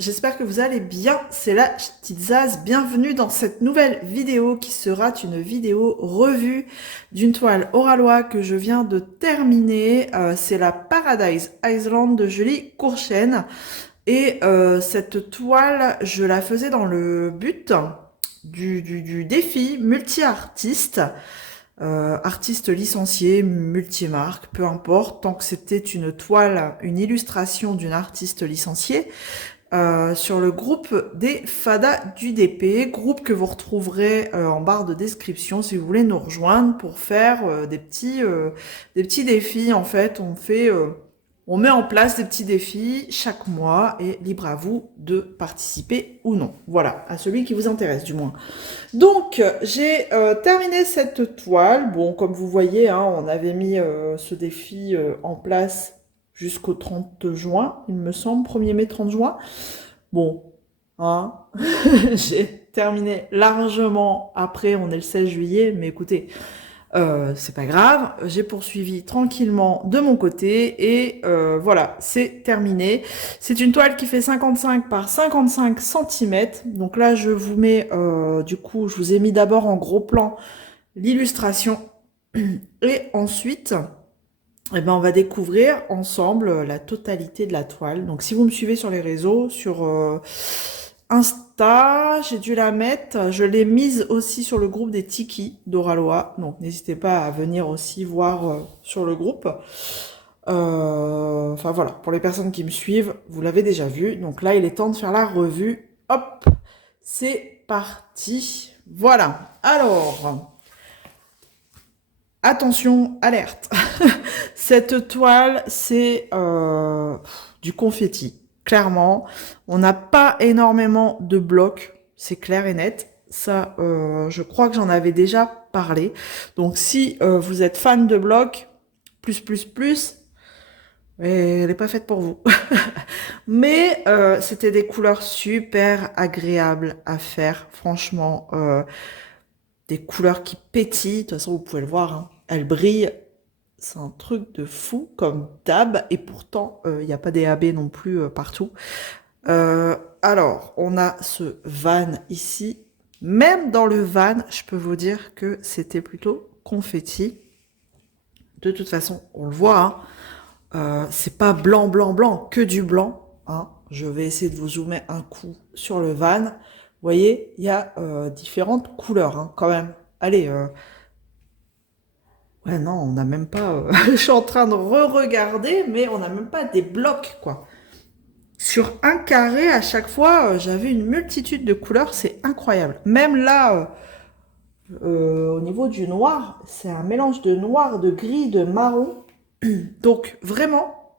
j'espère que vous allez bien, c'est la petite Zaz, bienvenue dans cette nouvelle vidéo qui sera une vidéo revue d'une toile Oralois que je viens de terminer, c'est la Paradise Island de Julie Courchaine et cette toile je la faisais dans le but du défi multi-artiste. Artiste licencié, multimarque, peu importe, tant que c'était une toile, une illustration d'une artiste licenciée, sur le groupe des Fadas du DP, groupe que vous retrouverez en barre de description si vous voulez nous rejoindre pour faire des petits défis. En fait, on met en place des petits défis chaque mois et libre à vous de participer ou non. Voilà, à celui qui vous intéresse du moins. Donc, j'ai terminé cette toile. Bon, comme vous voyez, hein, on avait mis ce défi en place jusqu'au 30 juin, il me semble, 1er mai, 30 juin. Bon, hein, j'ai terminé largement après, on est le 16 juillet, mais écoutez, c'est pas grave, j'ai poursuivi tranquillement de mon côté et voilà, c'est terminé. C'est une toile qui fait 55 par 55 cm. Donc là, je vous mets, du coup, je vous ai mis d'abord en gros plan l'illustration et ensuite, eh ben, on va découvrir ensemble la totalité de la toile. Donc si vous me suivez sur les réseaux, sur Insta, j'ai dû la mettre. Je l'ai mise aussi sur le groupe des Tiki d'Oralois. Donc n'hésitez pas à venir aussi voir sur le groupe. Enfin voilà, pour les personnes qui me suivent, vous l'avez déjà vu. Donc là, il est temps de faire la revue. Hop, c'est parti. Voilà. Alors, attention, alerte. Cette toile, c'est du confetti. Clairement, on n'a pas énormément de blocs, c'est clair et net. Ça, je crois que j'en avais déjà parlé. Donc, si vous êtes fan de blocs, elle n'est pas faite pour vous. Mais c'était des couleurs super agréables à faire. Franchement, des couleurs qui pétillent. De toute façon, vous pouvez le voir, hein. Elles brillent. C'est un truc de fou, comme d'hab, et pourtant, il n'y a pas des AB non plus partout. Alors, on a ce van ici. Même dans le van, je peux vous dire que c'était plutôt confetti. De toute façon, on le voit, hein, c'est pas blanc, blanc, blanc, que du blanc. Hein. Je vais essayer de vous zoomer un coup sur le van. Vous voyez, il y a différentes couleurs, hein, quand même. Allez, ouais, non, on n'a même pas... je suis en train de re-regarder, mais on n'a même pas des blocs, quoi. Sur un carré, à chaque fois, j'avais une multitude de couleurs, c'est incroyable. Même là, au niveau du noir, c'est un mélange de noir, de gris, de marron. Donc, vraiment,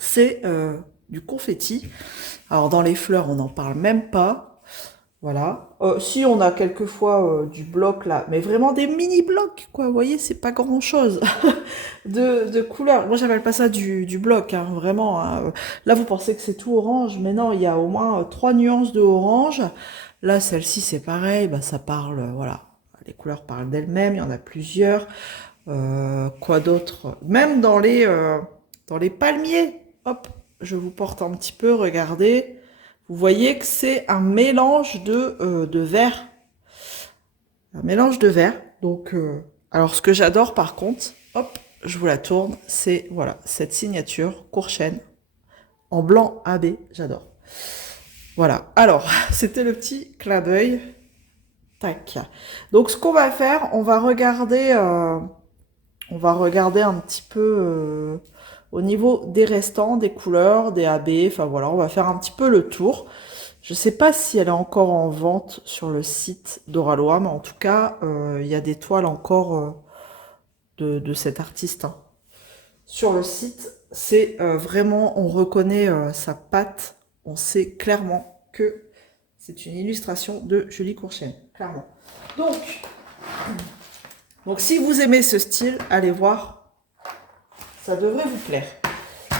c'est du confetti. Alors, dans les fleurs, on n'en parle même pas. Voilà. Si on a quelquefois du bloc là, mais vraiment des mini blocs, quoi. Vous voyez, c'est pas grand chose de couleurs. Moi, j'appelle pas ça du bloc, hein, vraiment. Hein. Là, vous pensez que c'est tout orange, mais non, il y a au moins 3 nuances de orange. Là, celle-ci, c'est pareil. Bah, ça parle, voilà. Les couleurs parlent d'elles-mêmes. Il y en a plusieurs. Quoi d'autre? Même dans les palmiers. Hop, je vous porte un petit peu. Regardez. Vous voyez que c'est un mélange de vert. Un mélange de vert. Donc, alors ce que j'adore par contre, hop, je vous la tourne, c'est voilà, cette signature Courchaine en blanc AB, j'adore. Voilà, alors, c'était le petit clin d'œil. Tac. Donc ce qu'on va faire, on va regarder un petit peu au niveau des restants, des couleurs, des AB, enfin voilà, on va faire un petit peu le tour. Je ne sais pas si elle est encore en vente sur le site d'Oralois, mais en tout cas, il y a des toiles encore de cet artiste. Hein. Sur le site, c'est vraiment, on reconnaît sa patte, on sait clairement que c'est une illustration de Julie Courchaine, clairement. Donc si vous aimez ce style, allez voir, ça devrait vous plaire.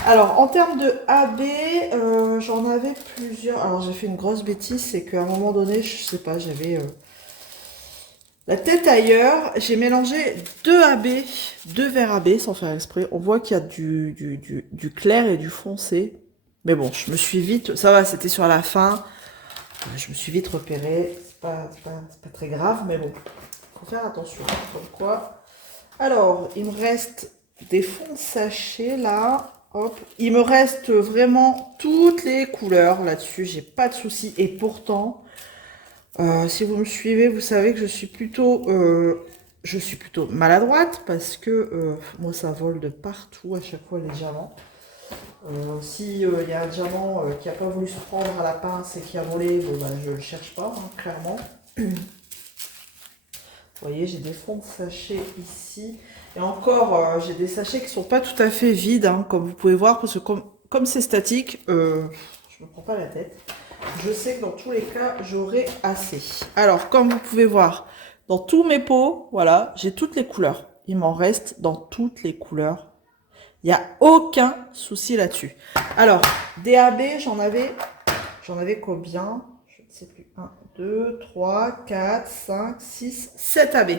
Alors, en termes de AB, j'en avais plusieurs. Alors, j'ai fait une grosse bêtise, c'est qu'à un moment donné, je sais pas, j'avais la tête ailleurs. J'ai mélangé deux AB, deux verres AB, sans faire exprès. On voit qu'il y a du clair et du foncé. Mais bon, je me suis vite... Ça va, c'était sur la fin. Je me suis vite repérée. C'est pas très grave, mais bon. Faut faire attention. Comme quoi. Alors, il me reste des fonds de sachet, là. Hop. Il me reste vraiment toutes les couleurs là-dessus. J'ai pas de soucis. Et pourtant, si vous me suivez, vous savez que je suis plutôt maladroite parce que moi, ça vole de partout à chaque fois les diamants. Si y a un diamant qui n'a pas voulu se prendre à la pince et qui a volé, bon, bah, je ne le cherche pas, hein, clairement. Vous voyez, j'ai des fonds de sachets ici. Et encore, j'ai des sachets qui ne sont pas tout à fait vides, hein, comme vous pouvez voir, parce que comme c'est statique, je ne me prends pas la tête. Je sais que dans tous les cas, j'aurai assez. Alors, comme vous pouvez voir, dans tous mes pots, voilà, j'ai toutes les couleurs. Il m'en reste dans toutes les couleurs. Il n'y a aucun souci là-dessus. Alors, DAB, j'en avais combien? Je ne sais plus. 1, 2, 3, 4, 5, 6, 7 AB.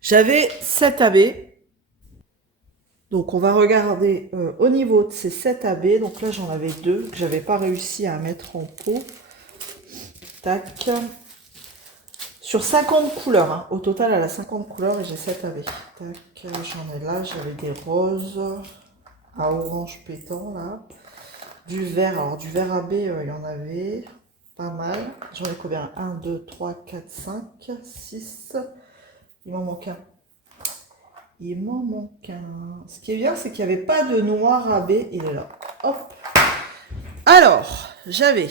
J'avais 7 AB. Donc, on va regarder au niveau de ces 7 AB. Donc là, j'en avais 2 que j'avais pas réussi à mettre en pot. Tac. Sur 50 couleurs. Hein. Au total, elle a 50 couleurs et j'ai 7 AB. Tac, j'en ai là. J'avais des roses à orange pétant, là. Du vert. Alors, du vert AB, il y en avait pas mal. J'en ai combien? 1, 2, 3, 4, 5, 6. Il m'en manque un. Il m'en manque un. Ce qui est bien, c'est qu'il n'y avait pas de noir AB. Il est là. Hop. Alors, j'avais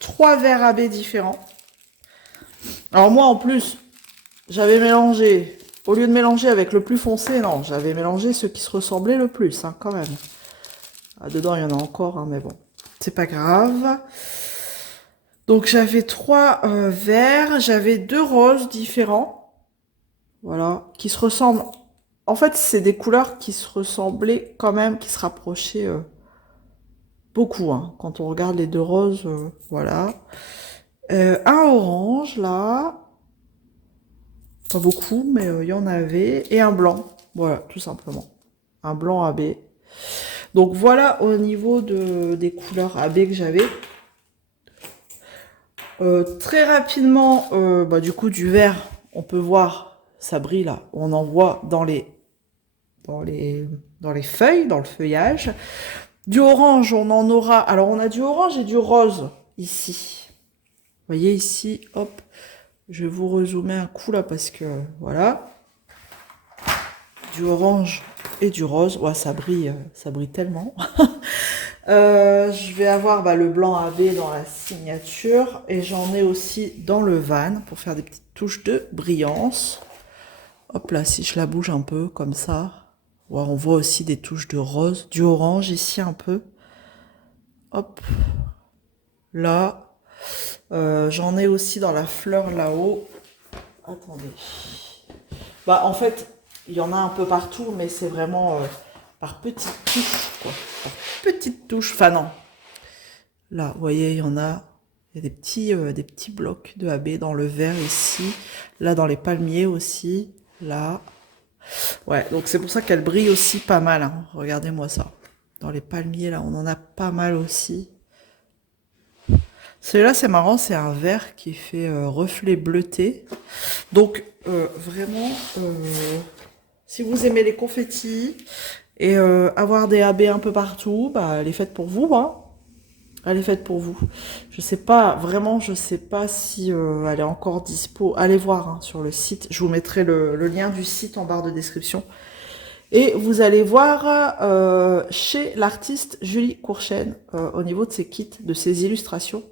3 verts AB différents. Alors moi, en plus, j'avais mélangé, au lieu de mélanger avec le plus foncé, non, j'avais mélangé ceux qui se ressemblaient le plus, hein, quand même. Ah, dedans, il y en a encore, hein, mais bon, c'est pas grave. Donc, j'avais 3 verts, j'avais 2 roses différents. Voilà, qui se ressemblent. En fait, c'est des couleurs qui se ressemblaient quand même, qui se rapprochaient beaucoup, hein. Quand on regarde les 2 roses, voilà. Un orange, là. Pas beaucoup, mais il y en avait. Et un blanc. Voilà, tout simplement. Un blanc AB. Donc, voilà au niveau des couleurs AB que j'avais. Très rapidement, du coup, du vert, on peut voir, ça brille là. On en voit dans les feuilles, dans le feuillage. Du orange, on en aura. Alors, on a du orange et du rose ici. Vous voyez ici, hop. Je vais vous rezoomer un coup là parce que voilà. Du orange et du rose. Ouais, ça brille tellement. Je vais avoir le blanc AB dans la signature. Et j'en ai aussi dans le van pour faire des petites touches de brillance. Hop là, si je la bouge un peu comme ça. Ouais, on voit aussi des touches de rose. Du orange ici un peu. Hop. Là. J'en ai aussi dans la fleur là-haut. Attendez. En fait, il y en a un peu partout, mais c'est vraiment par petites touches, quoi. Par petites touches. Enfin, non. Là, vous voyez, il y en a. Il y a des petits blocs de AB dans le vert ici. Là, dans les palmiers aussi. Là. Ouais, donc c'est pour ça qu'elle brille aussi pas mal. Hein. Regardez-moi ça. Dans les palmiers, là, on en a pas mal aussi. Celui-là, c'est marrant, c'est un vert qui fait reflet bleuté. Donc, vraiment, si vous aimez les confettis et avoir des AB un peu partout, elle est faite pour vous. Hein. Elle est faite pour vous. Je sais pas, vraiment, je sais pas si elle est encore dispo. Allez voir hein, sur le site. Je vous mettrai le lien du site en barre de description. Et vous allez voir chez l'artiste Julie Courchaine, au niveau de ses kits, de ses illustrations,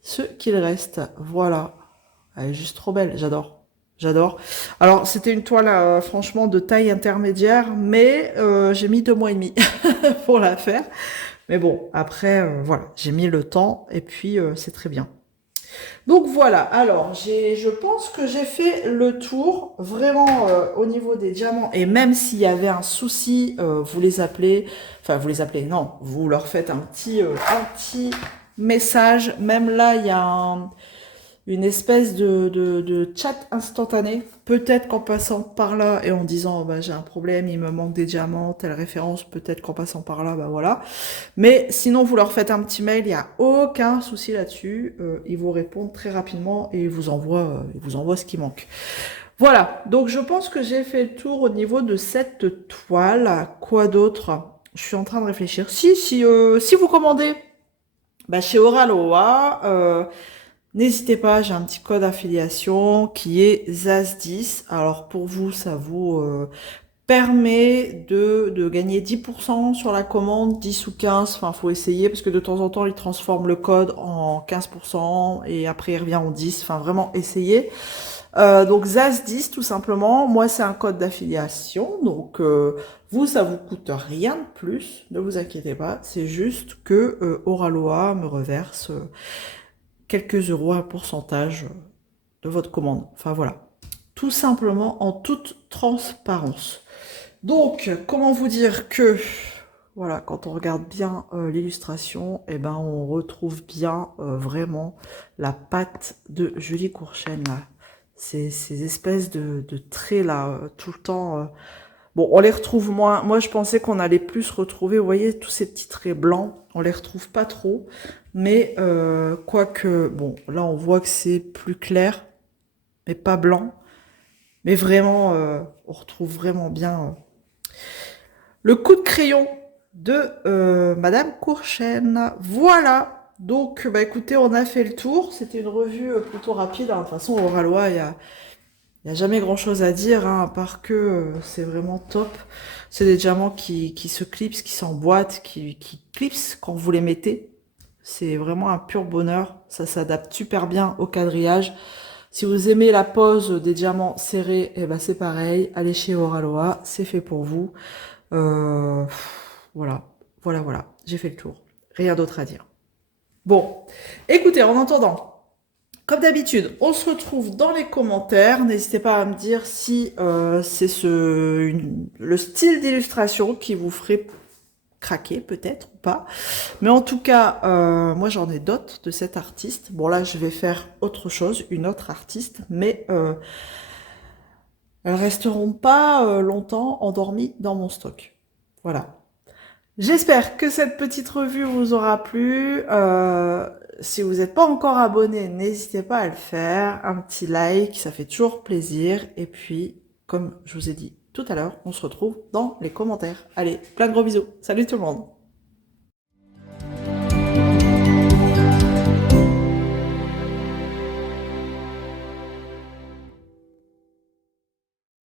ce qu'il reste. Voilà. Elle est juste trop belle. J'adore. J'adore. Alors, c'était une toile, franchement, de taille intermédiaire, mais j'ai mis 2 mois et demi pour la faire. Mais bon, après, voilà, j'ai mis le temps, et puis c'est très bien. Donc voilà, alors, je pense que j'ai fait le tour, vraiment, au niveau des diamants, et même s'il y avait un souci, vous les appelez, non, vous leur faites un petit message. Même là, il y a une espèce de chat instantané, peut-être qu'en passant par là et en disant bah, j'ai un problème, il me manque des diamants, telle référence, peut-être qu'en passant par là, bah voilà. Mais sinon, vous leur faites un petit mail, il n'y a aucun souci là-dessus. Ils vous répondent très rapidement et ils vous envoient ce qui manque. Voilà, donc je pense que j'ai fait le tour au niveau de cette toile. Quoi d'autre? Je suis en train de réfléchir. Si vous commandez bah, chez Oraloa, n'hésitez pas, j'ai un petit code affiliation qui est ZAS10. Alors pour vous, ça vous permet de gagner 10% sur la commande, 10 ou 15, enfin faut essayer parce que de temps en temps, ils transforment le code en 15% et après il revient en 10, enfin vraiment essayez. Donc ZAS10 tout simplement, moi c'est un code d'affiliation, donc vous ça vous coûte rien de plus, ne vous inquiétez pas, c'est juste que Oraloa me reverse quelques euros, un pourcentage de votre commande. Enfin voilà, tout simplement en toute transparence. Donc comment vous dire que voilà, quand on regarde bien l'illustration, eh ben on retrouve bien vraiment la patte de Julie Courchaine là. Ces espèces de traits là, tout le temps. Bon, on les retrouve moins. Moi, je pensais qu'on allait plus retrouver, vous voyez, tous ces petits traits blancs. On les retrouve pas trop. Mais quoique, bon, là, on voit que c'est plus clair, mais pas blanc. Mais vraiment, on retrouve vraiment bien le coup de crayon de Madame Courchaine. Voilà. Donc, bah écoutez, on a fait le tour. C'était une revue plutôt rapide. Hein. De toute façon, au Ralois, il n'y a jamais grand-chose à dire, hein, à part que c'est vraiment top. C'est des diamants qui se clipsent, qui s'emboîtent, qui clipsent quand vous les mettez. C'est vraiment un pur bonheur. Ça s'adapte super bien au quadrillage. Si vous aimez la pose des diamants serrés, eh ben c'est pareil. Allez chez Oraloa, c'est fait pour vous. Euh, voilà, voilà. J'ai fait le tour. Rien d'autre à dire. Bon, écoutez, en entendant... Comme d'habitude, on se retrouve dans les commentaires. N'hésitez pas à me dire si c'est le style d'illustration qui vous ferait craquer, peut-être ou pas. Mais en tout cas, moi j'en ai d'autres de cet artiste. Bon là, je vais faire autre chose, une autre artiste, mais elles resteront pas longtemps endormies dans mon stock. Voilà. J'espère que cette petite revue vous aura plu. Si vous n'êtes pas encore abonné, n'hésitez pas à le faire. Un petit like, ça fait toujours plaisir. Et puis, comme je vous ai dit tout à l'heure, on se retrouve dans les commentaires. Allez, plein de gros bisous. Salut tout le monde.